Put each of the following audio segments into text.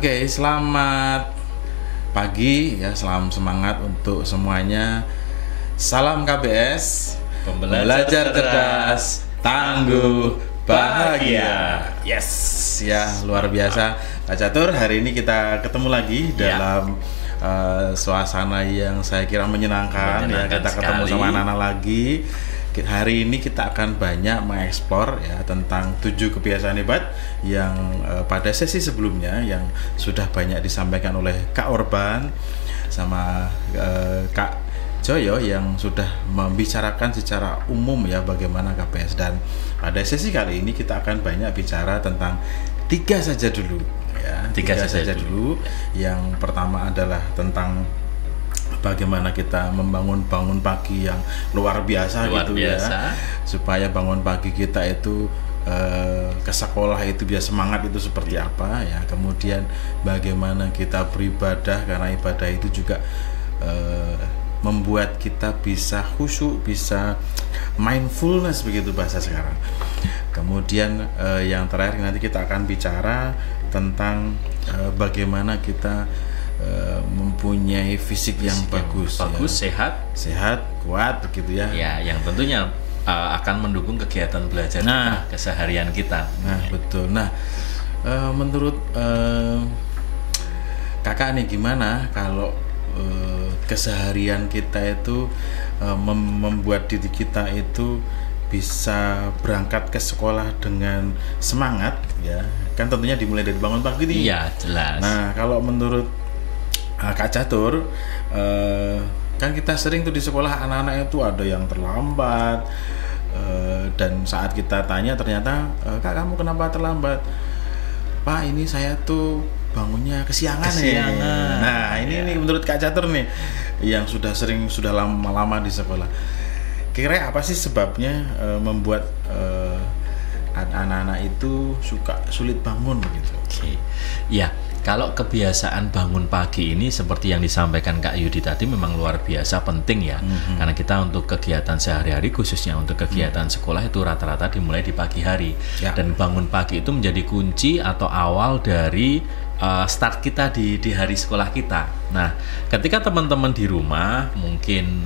Oke, selamat pagi ya, salam semangat untuk semuanya. Salam KBS, Pembelajar cerdas, tangguh, bahagia. Yes, ya luar biasa. Kak Catur, hari ini kita ketemu lagi dalam suasana yang saya kira menyenangkan ya. Kita ketemu sama anak-anak lagi. Hari ini kita akan banyak mengeksplor ya tentang 7 kebiasaan hebat yang pada sesi sebelumnya yang sudah banyak disampaikan oleh Kak Orban sama Kak Joyo yang sudah membicarakan secara umum ya bagaimana KBS, dan pada sesi kali ini kita akan banyak bicara tentang 3 saja dulu ya. 3 saja dulu. Yang pertama adalah tentang bagaimana kita bangun pagi yang luar biasa ya, supaya bangun pagi kita itu ke sekolah itu biar semangat itu seperti apa ya. Kemudian bagaimana kita beribadah, karena ibadah itu juga membuat kita bisa khusyuk, bisa mindfulness begitu bahasa sekarang. Kemudian yang terakhir nanti kita akan bicara tentang bagaimana kita mempunyai fisik yang bagus, ya. sehat, kuat begitu ya. Ya, yang tentunya akan mendukung kegiatan belajar kita, keseharian kita. Nah, betul. Nah, menurut kakak nih, gimana kalau keseharian kita itu membuat diri kita itu bisa berangkat ke sekolah dengan semangat ya? Kan tentunya dimulai dari bangun pagi nih. Iya, jelas. Nah, kalau menurut Kak Catur, kan kita sering tuh di sekolah anak-anak itu ada yang terlambat, dan saat kita tanya ternyata, Kak, kamu kenapa terlambat? Pak, ini saya tuh bangunnya kesiangan. Nah, ini menurut Kak Catur nih yang sudah lama di sekolah, kira apa sih sebabnya membuat anak-anak itu sulit bangun begitu? Oke. Ya, kalau kebiasaan bangun pagi ini seperti yang disampaikan Kak Yudi tadi memang luar biasa penting ya. Karena kita untuk kegiatan sehari-hari, khususnya untuk kegiatan sekolah itu rata-rata dimulai di pagi hari. Dan bangun pagi itu menjadi kunci atau awal dari start kita di hari sekolah kita. Nah, ketika teman-teman di rumah mungkin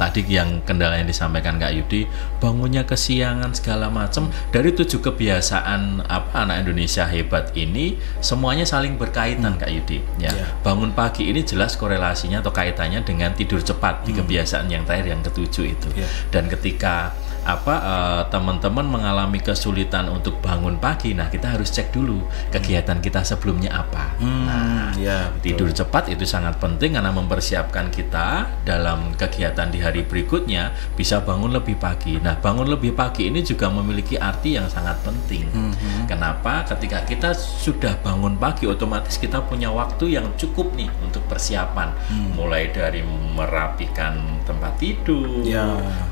tadi yang kendala yang disampaikan Kak Yudi, bangunnya kesiangan segala macam, dari 7 kebiasaan anak Indonesia hebat ini semuanya saling berkaitan Kak Yudi ya. Bangun pagi ini jelas korelasinya atau kaitannya dengan tidur cepat di kebiasaan yang terakhir, yang ke-7 itu. Dan ketika teman-teman mengalami kesulitan untuk bangun pagi, nah kita harus cek dulu kegiatan kita sebelumnya apa. Tidur cepat itu sangat penting karena mempersiapkan kita dalam kegiatan di hari berikutnya bisa bangun lebih pagi. Nah, bangun lebih pagi ini juga memiliki arti yang sangat penting. Kenapa? Ketika kita sudah bangun pagi, otomatis kita punya waktu yang cukup nih untuk persiapan, mulai dari merapikan tempat tidur,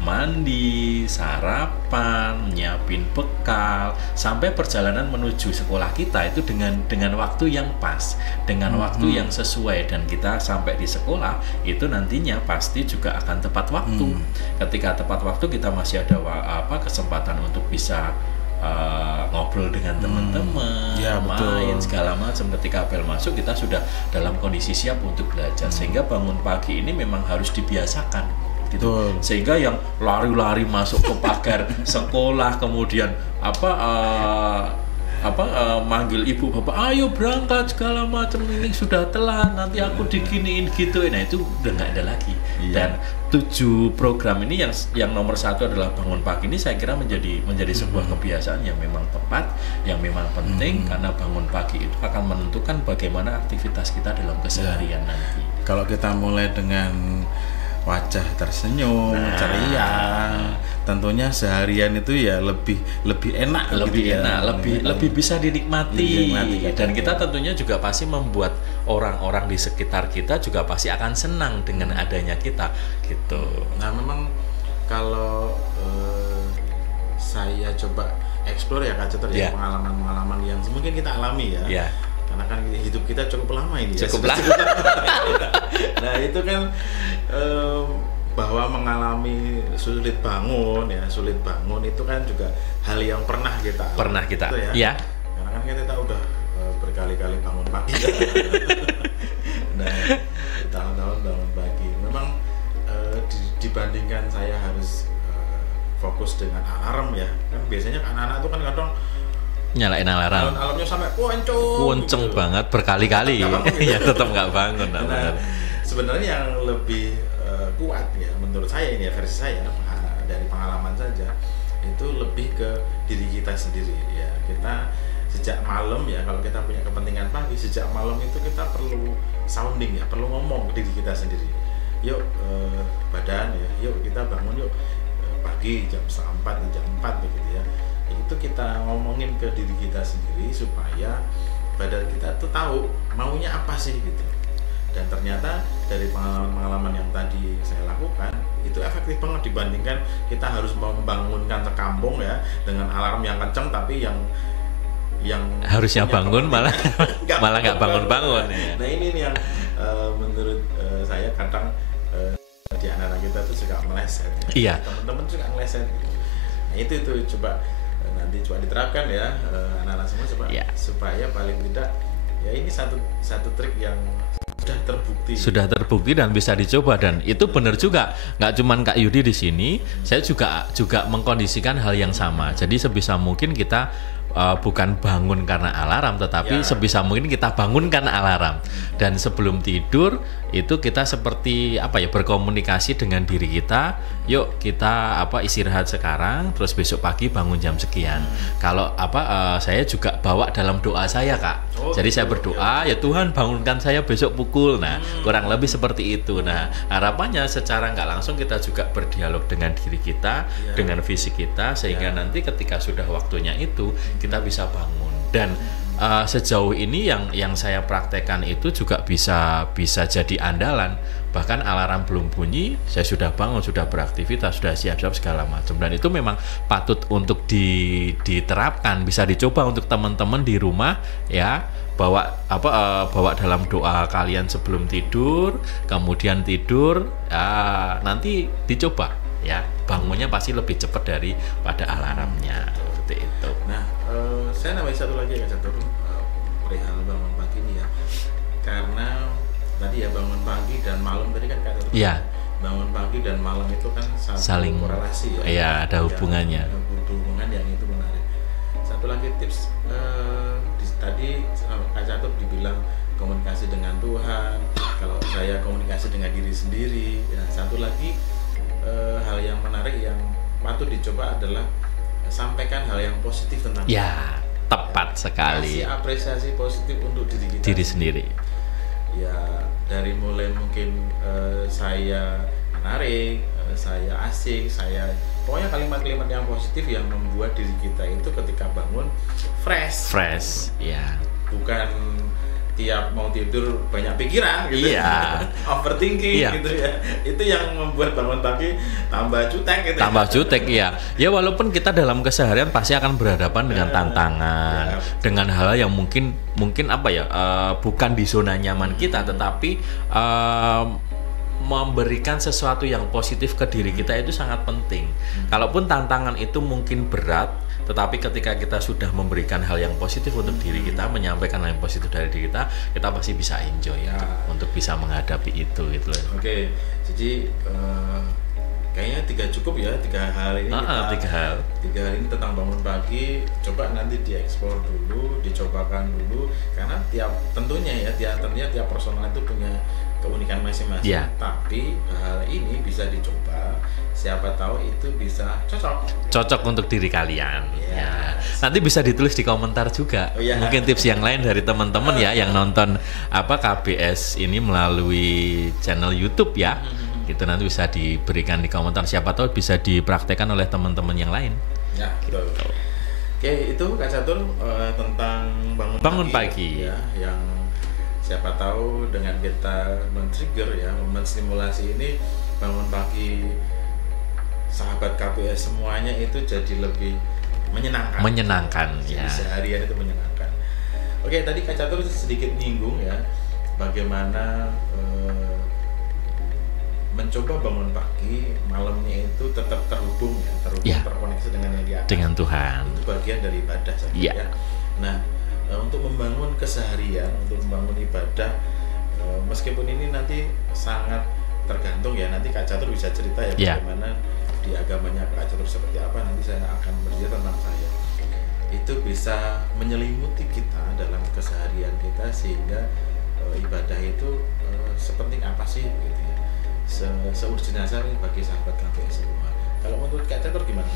mandi, sarapan, nyiapin bekal, sampai perjalanan menuju sekolah kita itu dengan waktu yang pas, dengan waktu yang sesuai, dan kita sampai di sekolah itu nantinya pasti juga akan tepat waktu. Ketika tepat waktu kita masih ada kesempatan untuk bisa ngobrol dengan teman-teman, main segala macam. Ketika bel masuk kita sudah dalam kondisi siap untuk belajar. Sehingga bangun pagi ini memang harus dibiasakan gitu. Sehingga yang lari-lari masuk ke pagar sekolah, kemudian manggil ibu bapak, ayo berangkat segala macam, ini sudah telat, nanti aku diginiin gitu. Nah, itu udah nggak ada lagi. Dan 7 program ini yang nomor 1 adalah bangun pagi ini saya kira menjadi sebuah kebiasaan yang memang tepat, yang memang penting, karena bangun pagi itu akan menentukan bagaimana aktivitas kita dalam keseharian nanti. Kalau kita mulai dengan wajah tersenyum, ceria, tentunya seharian itu ya lebih enak, lebih bisa dinikmati. Dan kita tentunya juga pasti membuat orang-orang di sekitar kita juga pasti akan senang dengan adanya kita gitu. Nah, memang kalau saya coba explore ya Kak Catur, ya pengalaman-pengalaman yang mungkin kita alami ya. Karena kan hidup kita cukup lama ini cukup lama. Nah, itu kan bahwa mengalami sulit bangun itu kan juga hal yang pernah kita gitu ya. Karena kan kita udah berkali-kali bangun pagi. Nah, tahun-tahun bangun pagi. Memang dibandingkan saya harus fokus dengan alarm ya. Kan biasanya anak-anak itu kan kadang nyalain alarm. Alarmnya sampai kenceng Gitu. Banget berkali-kali. Ya tetap nggak bangun. Nah, sebenarnya yang lebih kuat ya menurut saya ini ya, versi saya dari pengalaman saja itu lebih ke diri kita sendiri ya. Kita sejak malam ya, kalau kita punya kepentingan pagi, sejak malam itu kita perlu sounding ya, perlu ngomong ke diri kita sendiri. Yuk badan ya, yuk kita bangun yuk pagi jam 4 jam 4 begitu ya. Itu kita ngomongin ke diri kita sendiri supaya badan kita tuh tahu maunya apa sih gitu. Dan ternyata dari pengalaman-pengalaman yang tadi saya lakukan itu efektif banget dibandingkan kita harus membangunkan sekampung ya dengan alarm yang kenceng tapi yang harusnya bangun malah nggak bangun-bangun ya. Nah ini nih yang menurut saya kadang di anak-anak kita tuh suka meleset ya. Iya. Teman-teman suka meleset gitu. Nah itu coba nanti coba diterapkan ya anak-anak semua coba supaya paling tidak ya ini satu trik yang sudah terbukti dan bisa dicoba, dan itu benar juga. Nggak cuman Kak Yudi di sini, saya juga mengkondisikan hal yang sama. Jadi sebisa mungkin kita bukan bangun karena alarm, tetapi sebisa mungkin kita bangunkan alarm. Dan sebelum tidur itu kita seperti berkomunikasi dengan diri kita. Yuk kita istirahat sekarang, terus besok pagi bangun jam sekian. Kalau saya juga bawa dalam doa saya, Kak. Jadi saya berdoa, ya Tuhan bangunkan saya besok pukul. Nah, kurang lebih seperti itu. Nah, harapannya secara nggak langsung kita juga berdialog dengan diri kita, dengan fisik kita, sehingga nanti ketika sudah waktunya itu kita bisa bangun. Dan sejauh ini yang saya praktekkan itu juga bisa jadi andalan. Bahkan alarm belum bunyi, saya sudah bangun, sudah beraktivitas, sudah siap-siap segala macam. Dan itu memang patut untuk diterapkan, bisa dicoba untuk teman-teman di rumah ya. Bawa dalam doa kalian sebelum tidur, kemudian tidur, nanti dicoba ya. Bangunnya pasti lebih cepat daripada alarmnya. Seperti itu. Nah, saya nambahin satu lagi perihal bangun pagi ini ya. Karena tadi ya bangun pagi dan malam tadi kan kata bangun pagi dan malam itu kan saling korelasi ya. Iya, ada hubungannya. Ada hubungan yang itu menarik. Satu lagi tips tadi Kak Catur dibilang komunikasi dengan Tuhan. Kalau saya komunikasi dengan diri sendiri. Ya, satu lagi hal yang menarik yang patut dicoba adalah sampaikan hal yang positif tentang ya, tepat sekali. Kasih apresiasi positif untuk diri kita sendiri. Ya, dari mulai mungkin saya menarik, saya asik, pokoknya kalimat-kalimat yang positif yang membuat diri kita itu ketika bangun fresh ya. Bukan tiap mau tidur banyak pikiran gitu. Iya. Overthinking gitu ya. Itu yang membuat bangun pagi tambah jutek gitu. Tambah jutek ya. Ya walaupun kita dalam keseharian pasti akan berhadapan dengan tantangan, dengan hal yang mungkin bukan di zona nyaman kita, tetapi memberikan sesuatu yang positif ke diri kita itu sangat penting. Kalaupun tantangan itu mungkin berat, tetapi ketika kita sudah memberikan hal yang positif untuk diri kita, menyampaikan hal yang positif dari diri kita pasti bisa enjoy untuk bisa menghadapi itu gitu loh. Oke, jadi kayaknya 3 cukup ya, 3 hal ini. 3 hal ini tentang bangun pagi. Coba nanti dieksplor dulu, dicobakan dulu, karena tiap personal itu punya keunikan masing-masing. Tapi hal ini bisa dicoba. Siapa tahu itu bisa cocok untuk diri kalian. Ya. Nanti bisa ditulis di komentar juga. Mungkin tips yang lain dari teman-teman ya yang nonton KBS ini melalui channel YouTube ya. Itu nanti bisa diberikan di komentar. Siapa tahu bisa dipraktekkan oleh teman-teman yang lain. Ya, betul. Oke, itu Kak Catur tentang bangun pagi. Ya, yang siapa tahu dengan kita men-trigger ya, menstimulasi ini bangun pagi sahabat KBS semuanya itu jadi lebih menyenangkan ya. Seharian itu menyenangkan. Oke, tadi Kak Catur sedikit nyinggung ya bagaimana mencoba bangun pagi malamnya itu tetap terhubung terkoneksi dengan yang di atas, dengan Tuhan. Itu bagian dari ibadah saja ya. Nah, untuk membangun keseharian, untuk membangun ibadah, meskipun ini nanti sangat tergantung ya, nanti Kak Catur bisa cerita ya bagaimana di agamanya Kak Catur seperti apa, nanti saya akan bercerita tentang saya. Itu bisa menyelimuti kita dalam keseharian kita sehingga ibadah itu sepenting apa sih gitu ya, seurgent apa bagi sahabat KBS semua. Kalau menurut Kak Catur gimana?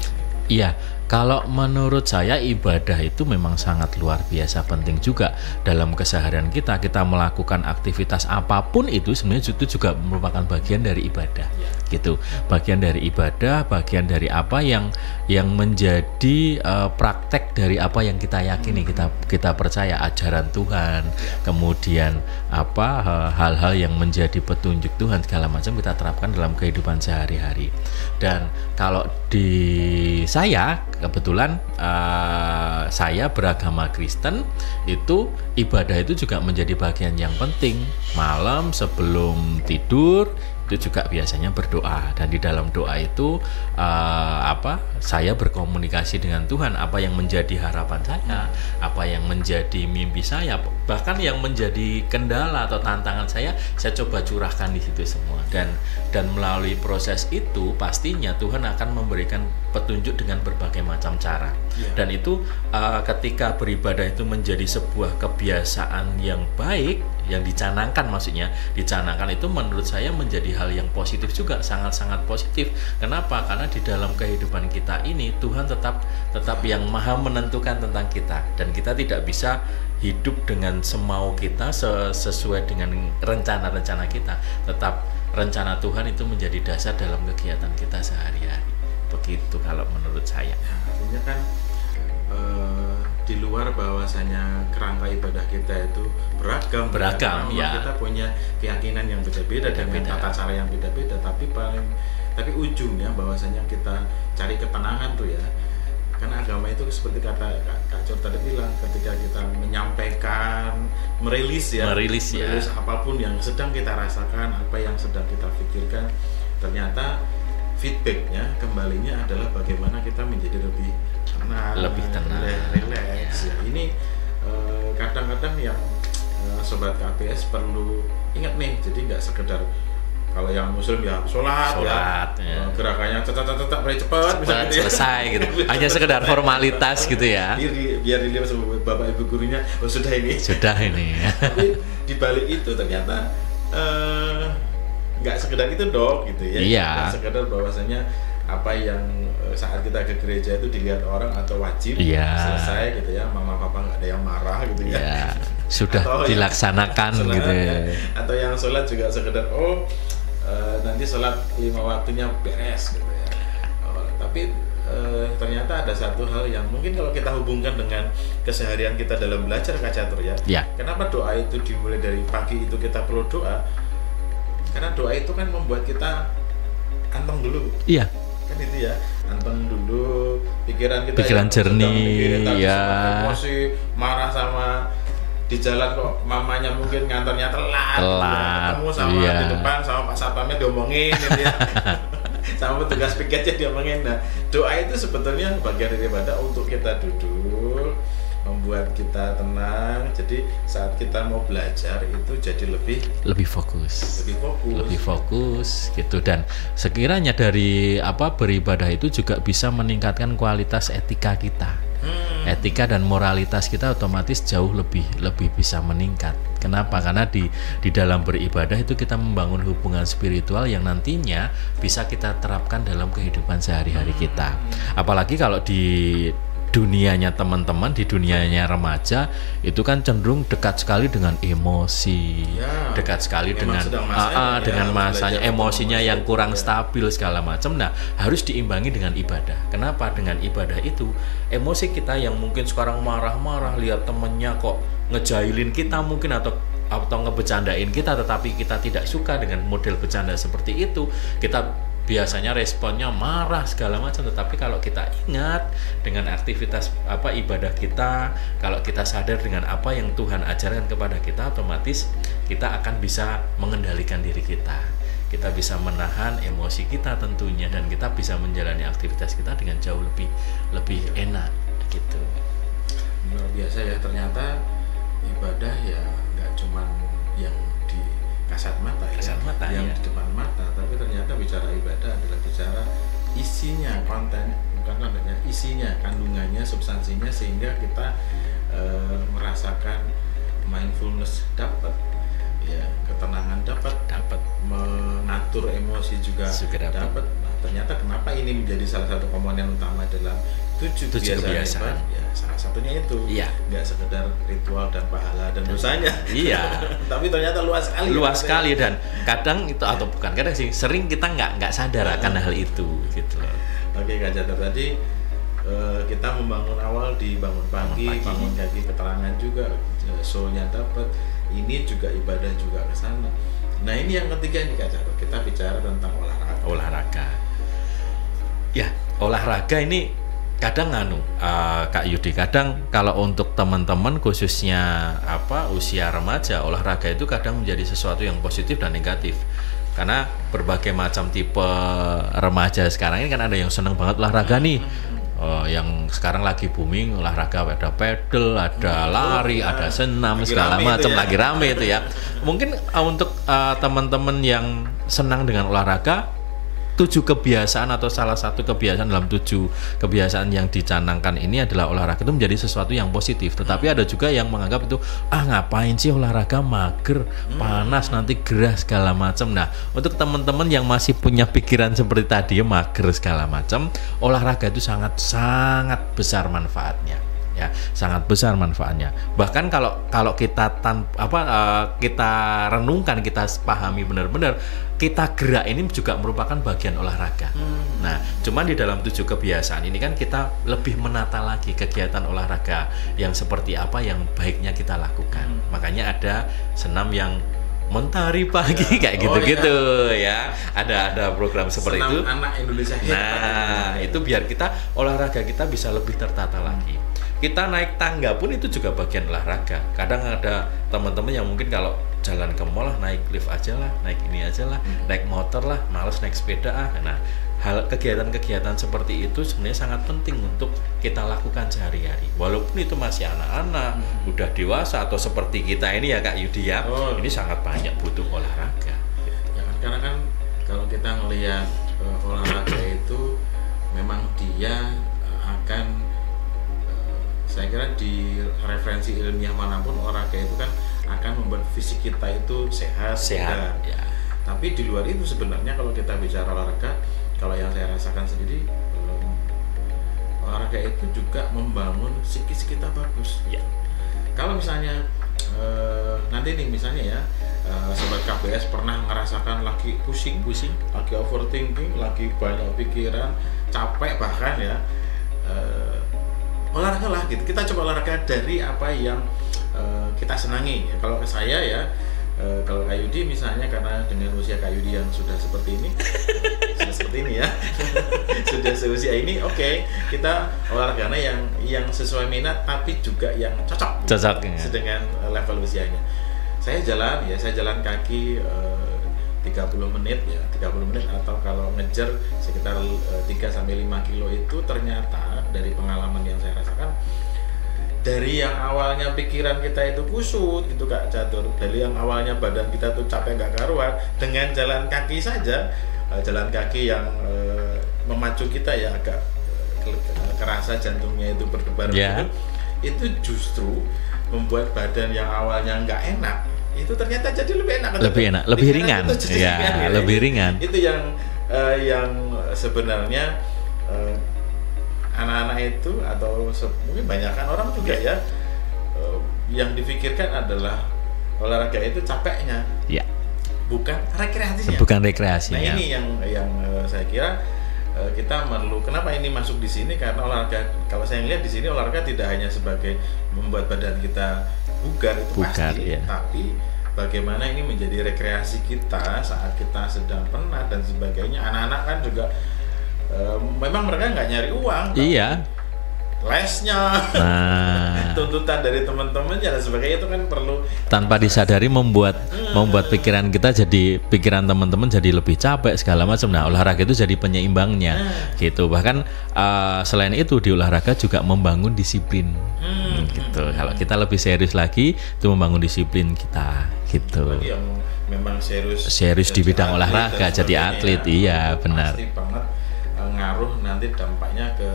Iya, kalau menurut saya ibadah itu memang sangat luar biasa penting juga dalam keseharian kita. Kita melakukan aktivitas apapun itu sebenarnya itu juga merupakan bagian dari ibadah, gitu. Bagian dari ibadah, bagian dari apa yang menjadi praktek dari apa yang kita yakini, kita percaya ajaran Tuhan, kemudian apa hal-hal yang menjadi petunjuk Tuhan segala macam kita terapkan dalam kehidupan sehari-hari. Dan kalau di saya kebetulan saya beragama Kristen, itu ibadah itu juga menjadi bagian yang penting. Malam sebelum tidur itu juga biasanya berdoa, dan di dalam doa itu saya berkomunikasi dengan Tuhan, apa yang menjadi harapan saya, apa yang menjadi mimpi saya, bahkan yang menjadi kendala atau tantangan saya coba curahkan di situ semua. Dan melalui proses itu pastinya Tuhan akan memberikan petunjuk dengan berbagai macam cara. Dan itu ketika beribadah itu menjadi sebuah kebiasaan yang baik, yang dicanangkan, maksudnya dicanangkan itu menurut saya menjadi hal yang positif juga, sangat-sangat positif. Kenapa? Karena di dalam kehidupan kita ini Tuhan tetap yang maha menentukan tentang kita, dan kita tidak bisa hidup dengan semau kita sesuai dengan rencana-rencana kita. Tetap rencana Tuhan itu menjadi dasar dalam kegiatan kita sehari-hari. Begitu kalau menurut saya. Artinya kan di luar bahwasanya kerangka ibadah kita itu beragam ya. Kita punya keyakinan yang beda-beda dengan tata cara yang beda-beda, tapi ujungnya bahwasanya kita cari ketenangan tuh ya. Karena agama itu seperti kata Kak Cor tadi bilang, ketika kita menyampaikan, merilis apapun yang sedang kita rasakan, apa yang sedang kita pikirkan, ternyata feedbacknya, kembalinya adalah bagaimana kita menjadi lebih tenang, relax. Ya, ini kadang-kadang yang sobat KBS perlu ingat nih, jadi nggak sekedar kalau yang muslim ya sholat ya. Gerakannya cepat selesai gitu. Hanya sekedar formalitas gitu ya. Biar dilihat sama bapak ibu gurunya, sudah ini. Tapi di balik itu ternyata nggak sekedar itu dong gitu ya. Nggak sekedar bahwasanya apa yang saat kita ke gereja itu dilihat orang atau wajib selesai gitu ya, mama papa nggak ada yang marah gitu ya. Sudah atau dilaksanakan gitu ya. Atau yang sholat juga sekedar nanti sholat 5 waktunya beres gitu ya. Tapi ternyata ada satu hal yang mungkin kalau kita hubungkan dengan keseharian kita dalam belajar Kak Catur ya. Kenapa doa itu dimulai dari pagi itu kita perlu doa? Karena doa itu kan membuat kita anteng dulu. Kan itu ya, anteng dulu, pikiran jernih, emosi, marah sama di jalan kok mamanya mungkin ngantarnya telat. Ketemu sama di depan sama Pak Satpamnya diomongin gitu ya. Sama petugas piketnya diomongin. Nah, doa itu sebetulnya bagian dari ibadah untuk kita duduk, membuat kita tenang. Jadi saat kita mau belajar itu jadi lebih fokus gitu. Dan sekiranya dari beribadah itu juga bisa meningkatkan kualitas etika kita. Etika dan moralitas kita otomatis jauh lebih bisa meningkat. Kenapa? Karena di dalam beribadah itu kita membangun hubungan spiritual yang nantinya bisa kita terapkan dalam kehidupan sehari-hari kita. Apalagi kalau di dunianya teman-teman, di dunianya remaja itu kan cenderung dekat sekali dengan emosi, dekat sekali dengan masanya, emosinya yang kurang stabil segala macam. Nah, harus diimbangi dengan ibadah. Kenapa? Dengan ibadah itu emosi kita yang mungkin sekarang marah-marah lihat temennya kok ngejailin kita mungkin atau ngebecandain kita, tetapi kita tidak suka dengan model bercanda seperti itu, kita biasanya responnya marah segala macam. Tetapi kalau kita ingat dengan aktivitas ibadah kita, kalau kita sadar dengan apa yang Tuhan ajarkan kepada kita, otomatis kita akan bisa mengendalikan diri kita. Kita bisa menahan emosi kita tentunya, dan kita bisa menjalani aktivitas kita dengan jauh lebih enak gitu. luar biasa ya, ternyata ibadah ya nggak cuman yang di kasat mata yang ya. di depan mata, tapi ternyata bicara ibadah adalah bicara isinya, konten, bukan kontennya, isinya, kandungannya, substansinya, sehingga kita merasakan mindfulness dapat, ya, ketenangan dapat, mengatur emosi juga dapat. Nah, ternyata kenapa ini menjadi salah satu komponen utama dalam 7 kebiasaan. Ya, salah satunya itu, nggak sekedar ritual dan pahala dan dosanya. Iya. Tapi ternyata luas sekali. Dan kadang itu atau bukan kadang sih, sering kita nggak sadar akan hal itu gitu. Oke Kak Jatuh, tadi kita membangun awal di bangun pagi, bangun kaki, keterangan juga, soulnya dapat. Ini juga ibadah juga ke sana. Nah ini yang ketiga nih Kak Jatuh, kita bicara tentang olahraga. Ya, olahraga ini kadang Kak Yudi, kadang kalau untuk teman-teman khususnya usia remaja, olahraga itu kadang menjadi sesuatu yang positif dan negatif. Karena berbagai macam tipe remaja sekarang ini kan ada yang senang banget olahraga nih. Yang sekarang lagi booming olahraga, ada pedal, ada lari, ada senam, segala macam, lagi rame itu ya. Mungkin untuk teman-teman yang senang dengan olahraga, 7 kebiasaan atau salah satu kebiasaan dalam 7 kebiasaan yang dicanangkan ini adalah olahraga itu menjadi sesuatu yang positif. Tetapi ada juga yang menganggap itu ngapain sih olahraga, mager, panas, nanti gerah segala macam. Nah, untuk teman-teman yang masih punya pikiran seperti tadi ya, mager segala macam, olahraga itu sangat besar manfaatnya. Ya, sangat besar manfaatnya. Bahkan kalau kita kita renungkan, kita pahami benar-benar, kita gerak ini juga merupakan bagian olahraga. Nah, cuman di dalam 7 kebiasaan ini kan kita lebih menata lagi kegiatan olahraga yang seperti apa yang baiknya kita lakukan. Makanya ada senam yang mentari pagi kayak gitu-gitu ya. Ada program seperti senam itu. Anak Indonesia. Nah, itu biar kita olahraga kita bisa lebih tertata lagi. Kita naik tangga pun itu juga bagian olahraga. Kadang ada teman-teman yang mungkin kalau jalan ke mall naik lift aja lah, naik ini aja lah, naik motor lah, males naik sepeda Nah, hal kegiatan-kegiatan seperti itu sebenarnya sangat penting untuk kita lakukan sehari-hari. Walaupun itu masih anak-anak, udah dewasa atau seperti kita ini ya Kak Yudi ya, ini sangat banyak butuh olahraga. Ya kan, karena kan kalau kita ngelihat olahraga itu memang dia akan saya kira di referensi ilmiah manapun, olahraga itu kan akan membuat fisik kita itu sehat. Ya. Tapi di luar itu sebenarnya kalau kita bicara olahraga, kalau yang saya rasakan sendiri, olahraga itu juga membangun psikis kita bagus. Ya. Kalau misalnya nanti nih misalnya ya, sobat KBS pernah ngerasakan lagi pusing, lagi overthinking, lagi banyak pikiran, capek bahkan ya, olahraga lah gitu. Kita coba olahraga dari apa yang kita senangi ya. Kalau ke saya ya, kalau Kak Yudi misalnya, karena dengan usia Kak Yudi yang sudah seperti ini ya sudah seusia ini, kita olahraganya yang sesuai minat tapi juga yang cocok dengan level usianya. Saya jalan kaki 30 menit ya, 30 menit atau kalau ngejar sekitar 3-5 kilo. Itu ternyata dari pengalaman yang saya rasakan, dari yang awalnya pikiran kita itu kusut gitu Kak Catur, dari yang awalnya badan kita tuh capek gak karuan, dengan jalan kaki saja, jalan kaki yang memacu kita ya, agak kerasa jantungnya itu berdebar gitu, itu justru membuat badan yang awalnya nggak enak itu ternyata jadi lebih enak, lebih ringan ya, lebih ringan. Itu yang sebenarnya anak-anak itu atau mungkin banyakkan orang juga ya, yang difikirkan adalah olahraga itu capeknya, bukan rekreasinya. Nah ini yang saya kira kita perlu. Kenapa ini masuk di sini? Karena olahraga, kalau saya lihat di sini, olahraga tidak hanya sebagai membuat badan kita bugar, itu pasti, tapi bagaimana ini menjadi rekreasi kita saat kita sedang penat dan sebagainya. Anak-anak kan juga memang mereka nggak nyari uang, lesnya, tuntutan dari teman-teman dan sebagainya itu kan perlu tanpa disadari membuat pikiran kita jadi pikiran teman-teman jadi lebih capek segala macam. Nah, olahraga itu jadi penyeimbangnya gitu. Bahkan selain itu di olahraga juga membangun disiplin gitu. Kalau kita lebih serius lagi itu membangun disiplin kita gitu. Yang memang serius di bidang olahraga jadi atlet, iya benar. Pasti banget ngaruh nanti dampaknya ke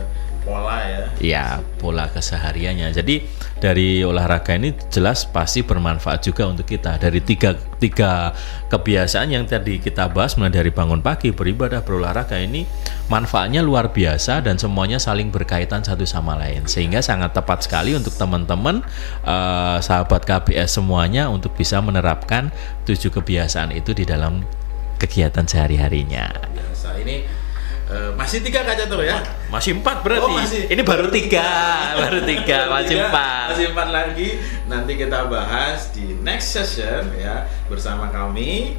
pola ya. Iya, pola kesehariannya. Jadi dari olahraga ini jelas pasti bermanfaat juga untuk kita. Dari tiga kebiasaan yang tadi kita bahas, mulai dari bangun pagi, beribadah, berolahraga, ini manfaatnya luar biasa dan semuanya saling berkaitan satu sama lain. Sehingga sangat tepat sekali untuk teman-teman sahabat KBS semuanya untuk bisa menerapkan 7 kebiasaan itu di dalam kegiatan sehari-harinya. Biasa ini masih 3 Kak Catur ya? Masih 4 berarti. Ini baru 3, masih 4. Masih 4 lagi. Nanti kita bahas di next session ya bersama kami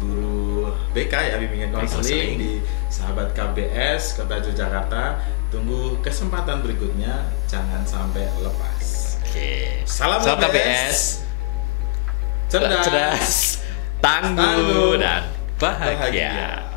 guru BK ya, bimbingan konseling di sahabat KBS Kota Yogyakarta. Tunggu kesempatan berikutnya, jangan sampai lepas. Oke. Salam KBS. Cerdas, tangguh dan bahagia.